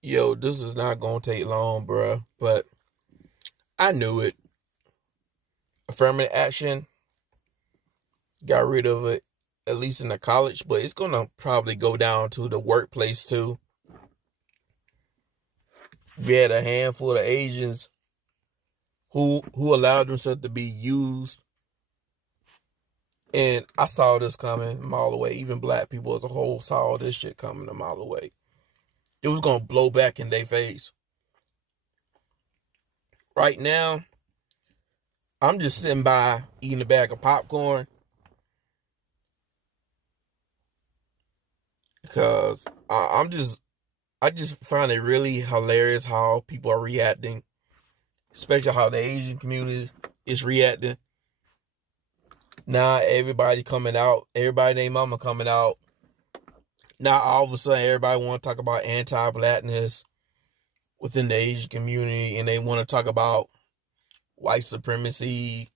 Yo, this is not gonna take long, bruh. But I knew it. Affirmative action got rid of it, at least in the college, but it's gonna probably go down to the workplace too. We had a handful of Asians who allowed themselves to be used, and I saw this coming a mile away. Even black people as a whole saw this shit coming a mile away. It was gonna blow back in their face. Right now, I'm just sitting by eating a bag of popcorn because I just find it really hilarious how people are reacting, especially how the Asian community is reacting. Now everybody coming out, everybody named mama coming out. Now all of a sudden everybody want to talk about anti-blackness within the Asian community, and they want to talk about white supremacy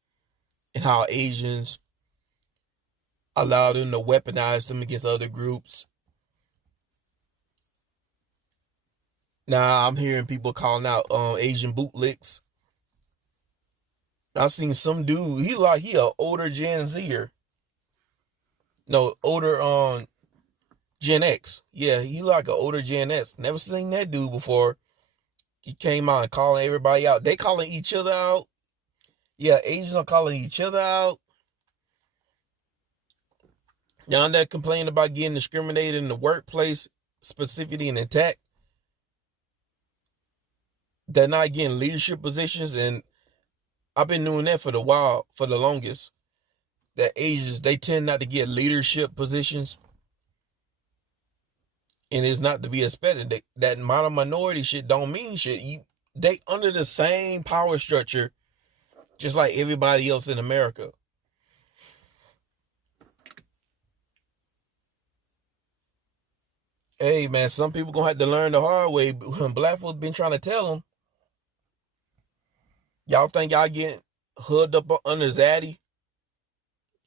and how Asians allow them to weaponize them against other groups. Now I'm hearing people calling out Asian bootlicks. I seen some dude, he a older Gen Zer. No, older Gen X. Yeah, he like an older Gen X. Never seen that dude before. He came out and calling everybody out. They calling each other out. Yeah, Asians are calling each other out. Now they're complaining about getting discriminated in the workplace, specifically in the tech. They're not getting leadership positions, and I've been doing that for the longest. That Asians, they tend not to get leadership positions, and it's not to be expected. That minority shit don't mean shit. They under the same power structure, just like everybody else in America. Hey man, some people gonna have to learn the hard way. Black folks been trying to tell them. Y'all think y'all getting hooded up under zaddy?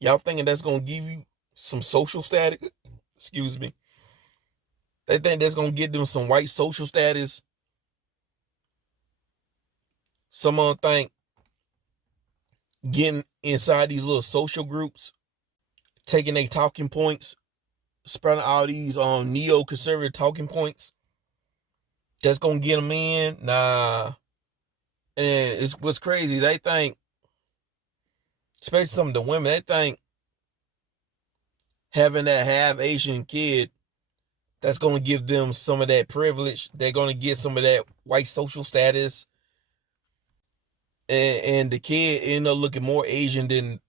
Y'all thinking that's gonna give you some social status? Excuse me. They think that's gonna give them some white social status. Some of them think getting inside these little social groups, taking their talking points, spreading all these neo-conservative talking points, that's gonna get them in. Nah. And it's what's crazy. They think, especially some of the women, they think having that half Asian kid, that's gonna give them some of that privilege. They're gonna get some of that white social status, and the kid end up looking more Asian than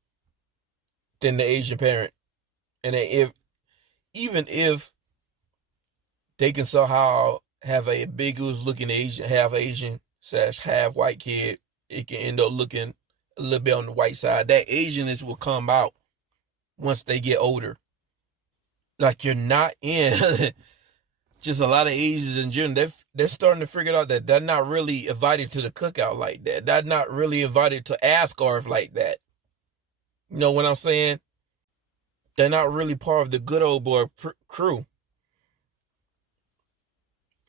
the Asian parent. And if even if they can somehow have a ambiguous looking Asian, half Asian slash half white kid, it can end up looking a little bit on the white side. That Asianness will come out once they get older. Like you're not in. Just a lot of Asians in general, they're starting to figure out that they're not really invited to the cookout like that. They're not really invited to Asgarth like that. You know what I'm saying? They're not really part of the good old boy crew.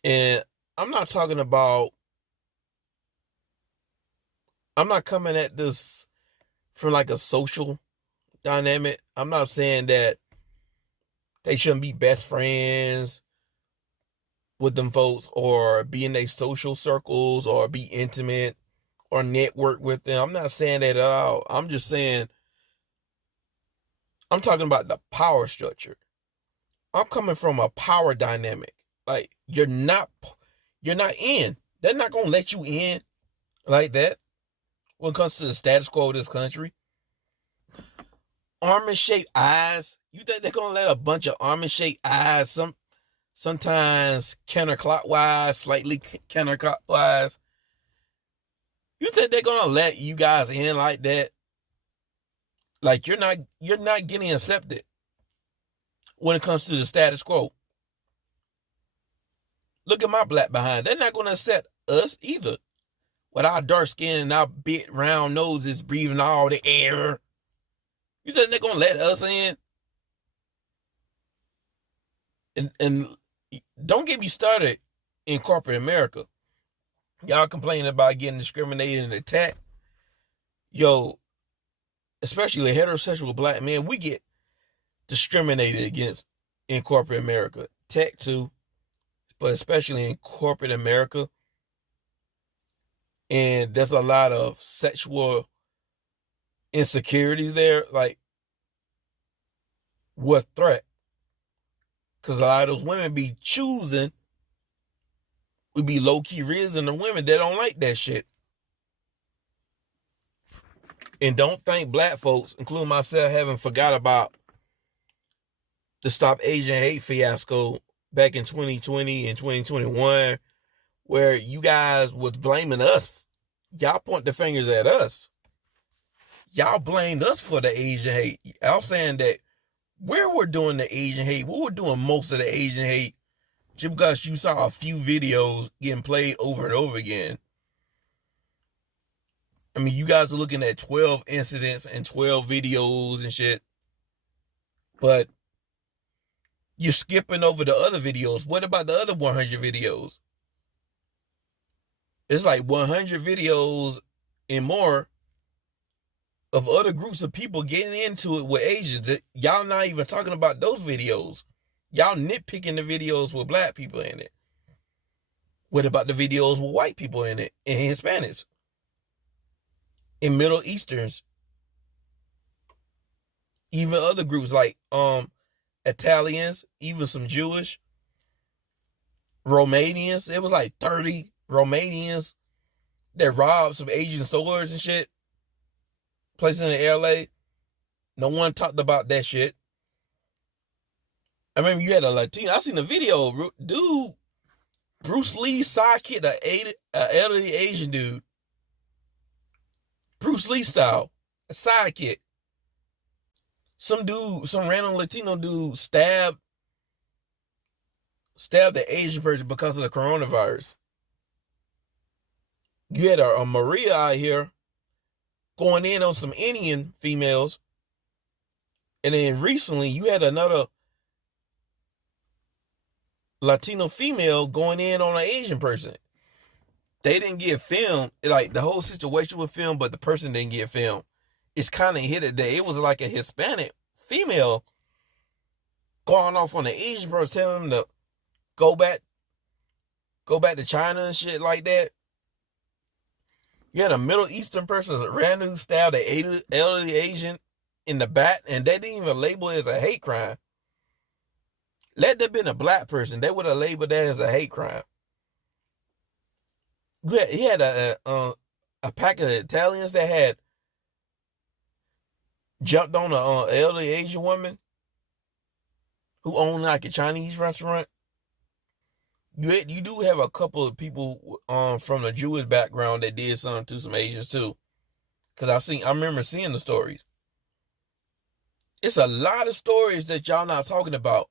And I'm not talking about, I'm not coming at this from like a social dynamic. I'm not saying that they shouldn't be best friends with them folks or be in their social circles or be intimate or network with them. I'm not saying that at all. I'm just saying, I'm talking about the power structure. I'm coming from a power dynamic. Like you're not in. They're not gonna let you in like that when it comes to the status quo of this country. Almond shaped eyes. You think they're gonna let a bunch of almond shaped eyes, sometimes counterclockwise, slightly counterclockwise? You think they're gonna let you guys in like that? Like you're not getting accepted when it comes to the status quo. Look at my black behind. They're not gonna accept us either. With our dark skin and our big round noses breathing all the air. You think they're gonna let us in? And don't get me started in corporate America. Y'all complaining about getting discriminated and attacked. Yo, especially heterosexual black men, we get discriminated against in corporate America. Tech too, but especially in corporate America. And there's a lot of sexual insecurities there. Like, what threat? Because a lot of those women be choosing, we be low-key raising the women that don't like that shit. And don't think black folks, including myself, haven't forgot about the Stop Asian Hate fiasco back in 2020 and 2021, where you guys was blaming us. Y'all point the fingers at us. Y'all blamed us for the Asian hate. Y'all saying that we're doing the Asian hate. We were doing most of the Asian hate just because you saw a few videos getting played over and over again. I mean, you guys are looking at 12 incidents and 12 videos and shit. But you're skipping over the other videos. What about the other 100 videos? It's like 100 videos and more of other groups of people getting into it with Asians. Y'all not even talking about those videos. Y'all nitpicking the videos with black people in it. What about the videos with white people in it and Hispanics? And Middle Easterns, even other groups like Italians, even some Jewish, Romanians. It was like 30 Romanians that robbed some Asian stores and shit, places in LA. No one talked about that shit. I remember you had a Latino. I seen a video, dude, Bruce Lee's sidekick, an elderly Asian dude. Bruce Lee style, a sidekick. Some random Latino dude stabbed the Asian person because of the coronavirus. You had a Maria out here going in on some Indian females. And then recently you had another Latino female going in on an Asian person. They didn't get filmed. Like, the whole situation was filmed, but the person didn't get filmed. It's kind of hit it that it was like a Hispanic female going off on the Asian person, telling them to go back to China and shit like that. You had a Middle Eastern person randomly stabbed an elderly Asian in the back, and they didn't even label it as a hate crime. Let that been a black person, they would have labeled that as a hate crime. He had a pack of Italians that had jumped on an elderly Asian woman who owned like a Chinese restaurant. You do have a couple of people from the Jewish background that did something to some Asians too. Cause I remember seeing the stories. It's a lot of stories that y'all not talking about.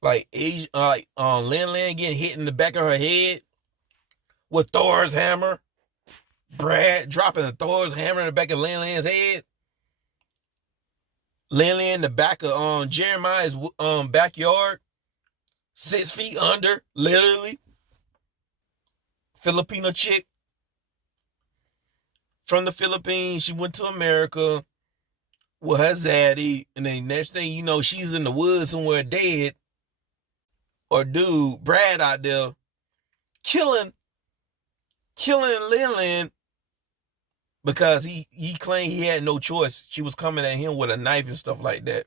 Like Lin Lin getting hit in the back of her head with Thor's hammer. Brad dropping Thor's hammer in the back of Lin Lin's head. Lin Lin in the back of Jeremiah's backyard. 6 feet under, literally. Filipino chick from the Philippines. She went to America with her zaddy, and then next thing you know, she's in the woods somewhere dead. Or dude, Brad out there killing Lin Lin because he claimed he had no choice. She was coming at him with a knife and stuff like that.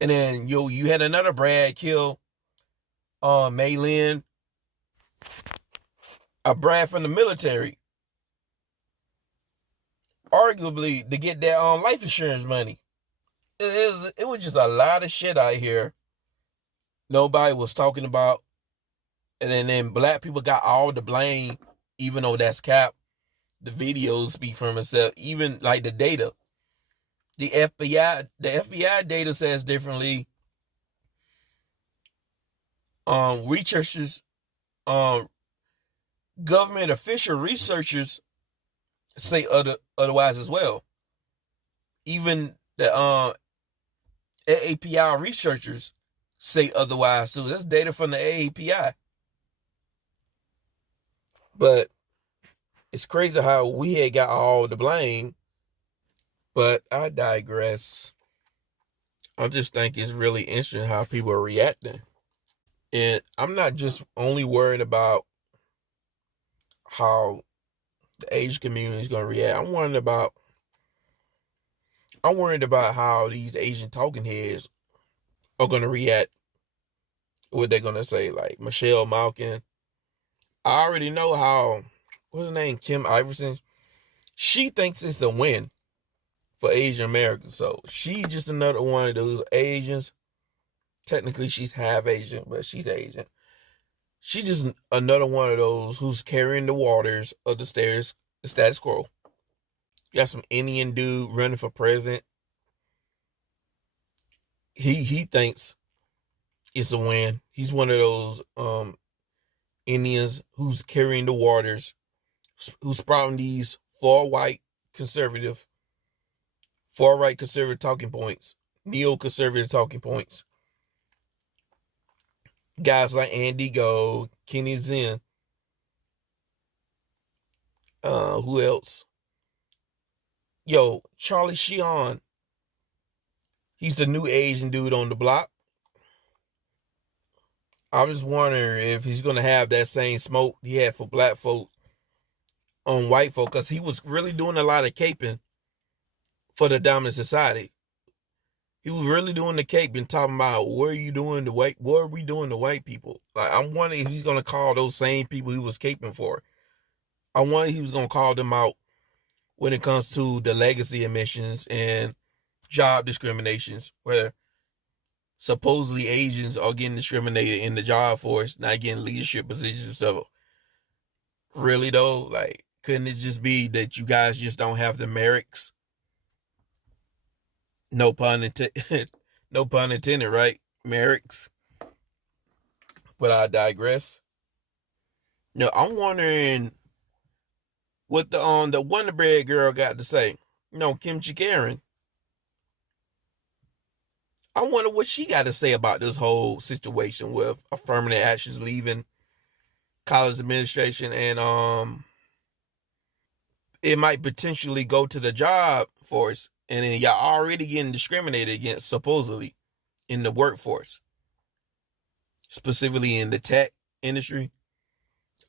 And then you had another Brad kill Mei Lin, a Brad from the military, arguably to get that life insurance money. It was just a lot of shit out here nobody was talking about. And then black people got all the blame, even though that's cap. The videos speak for themselves, even like the data. The FBI data says differently. Researchers, government official researchers say otherwise as well. Even the AAPI researchers say otherwise too. That's data from the AAPI. But it's crazy how we had got all the blame. But I digress. I just think it's really interesting how people are reacting. And I'm not just only worried about how the Asian community is going to react. I'm worried about how these Asian talking heads are going to react. What they're going to say, like Michelle Malkin. I already know how, what's her name, Kim Iverson. She thinks it's a win for Asian Americans. So she's just another one of those Asians. Technically, she's half Asian, but she's Asian. She's just another one of those who's carrying the waters of the status quo. You got some Indian dude running for president. He thinks it's a win. He's one of those Indians who's carrying the waters, who's sprouting these far-right conservative talking points, neoconservative talking points. Guys like Andy Gold, Kenny Zen, who else? Yo, Charlie Sheehan. He's the new Asian dude on the block. I'm just wondering if he's gonna have that same smoke he had for black folk on white folk, because he was really doing a lot of caping for the dominant society. He was really doing the caping, talking about what are we doing to white people. Like, I'm wondering if he's gonna call those same people he was caping for. I wonder if he was gonna call them out when it comes to the legacy emissions and job discriminations, where supposedly Asians are getting discriminated in the job force, not getting leadership positions and stuff. Really though, like, couldn't it just be that you guys just don't have the merits? No pun intended. No pun intended, right? Merits. But I digress. No, I'm wondering what the Wonder Bread girl got to say. Kim Karen. I wonder what she got to say about this whole situation with affirmative actions leaving college administration, and it might potentially go to the job force, and then y'all already getting discriminated against supposedly in the workforce, specifically in the tech industry.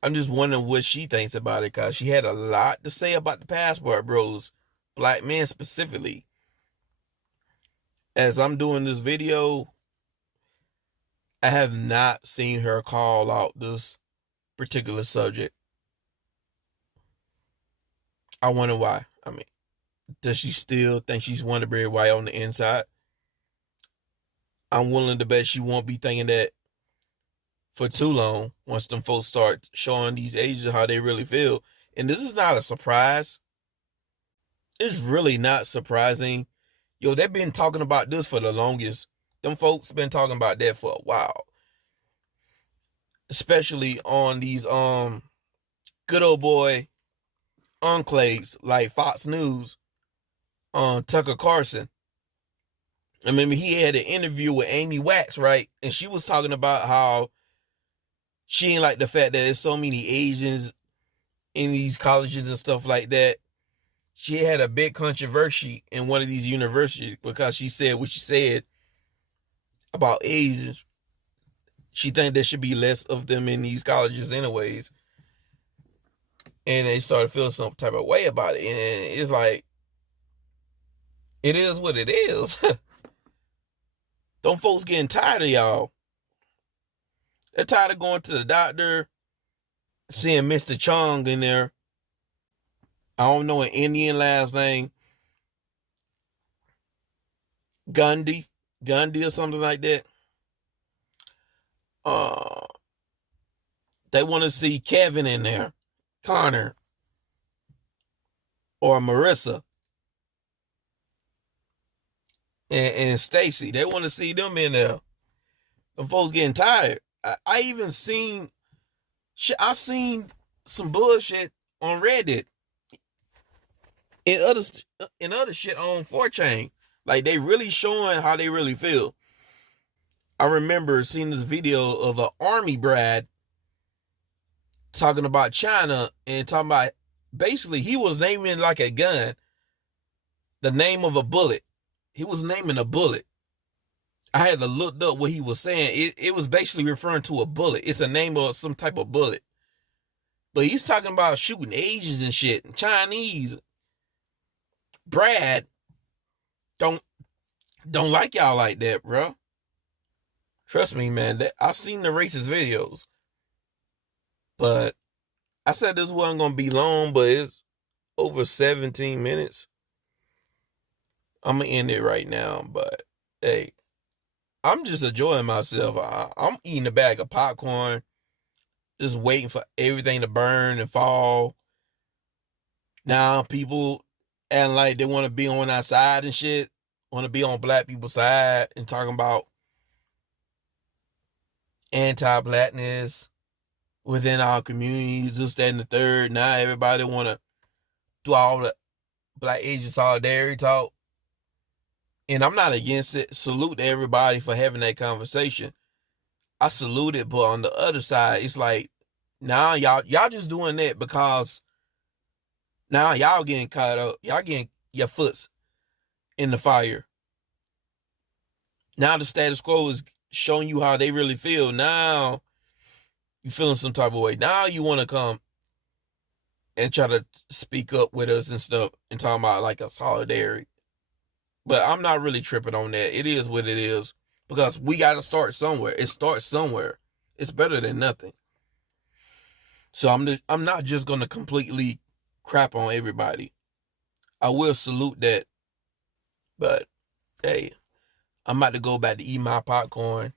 I'm just wondering what she thinks about it, because she had a lot to say about the passport bros, black men specifically. As I'm doing this video, I have not seen her call out this particular subject. I wonder why. I mean, does she still think she's Wonder Bread White on the inside? I'm willing to bet she won't be thinking that for too long once them folks start showing these Asians how they really feel. And this is not a surprise. It's really not surprising. Yo, they've been talking about this for the longest. Them folks been talking about that for a while. Especially on these good old boy enclaves like Fox News on Tucker Carlson. I mean, he had an interview with Amy Wax, right? And she was talking about how she ain't like the fact that there's so many Asians in these colleges and stuff like that. She had a big controversy in one of these universities because she said what she said about Asians. She think there should be less of them in these colleges anyways. And they started feeling some type of way about it. And it's like, it is what it is. Them folks getting tired of y'all. They're tired of going to the doctor, seeing Mr. Chung in there. I don't know an Indian last name. Gandhi or something like that. They want to see Kevin in there, Connor, or Marissa, and Stacy. They want to see them in there. The folks getting tired. I even seen shit. I seen some bullshit on Reddit and other shit on 4chan. Like, they really showing how they really feel. I remember seeing this video of an army brat talking about China and talking about, basically he was naming like a gun, the name of a bullet. He was naming a bullet. I had to look up what he was saying. It was basically referring to a bullet. It's a name of some type of bullet. But he's talking about shooting Asians and shit, and Chinese. Brad don't like y'all like that, bro. Trust me, man. I've seen the racist videos. But I said this wasn't going to be long, but it's over 17 minutes. I'm going to end it right now. But, hey, I'm just enjoying myself. I'm eating a bag of popcorn, just waiting for everything to burn and fall. Now people acting like they want to be on our side and shit, want to be on black people's side and talking about anti-blackness within our communities, this, that, and the third. Now everybody want to do all the Black Asian solidarity talk. And I'm not against it. Salute to everybody for having that conversation. I salute it, but on the other side, it's like, now y'all just doing that because now y'all getting caught up. Y'all getting your foots in the fire. Now the status quo is showing you how they really feel. Now you feeling some type of way. Now you want to come and try to speak up with us and stuff and talk about like a solidarity. But I'm not really tripping on that. It is what it is because we got to start somewhere. It starts somewhere. It's better than nothing. So I'm not just going to completely crap on everybody. I will salute that. But, hey, I'm about to go back to eat my popcorn.